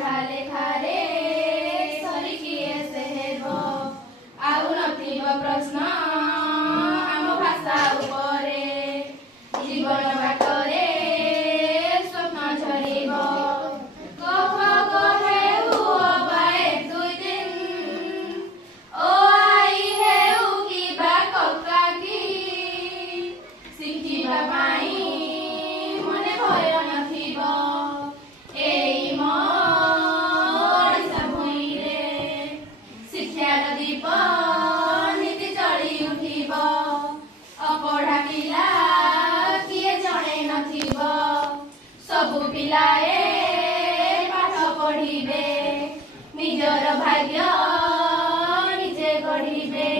पढ़ा लेखारे सरिकिए से हेब आउ नथिब प्रश्न आम भाषा उपरे जीवन बाटरे स्वप्न झरिब कफ गहे उबाए दुई दिन ओ आई हेउ किबा ककाकी शिखिबा पाई मने भय नथिब एई मो ओडिशा भूइरे शिक्षार दीप नीति चली उठिब अपढ़ा पिला किए जणे नथिब सबु पिलाए पाठ पढ़िबे निजर भाग्य निजे गढ़िबे।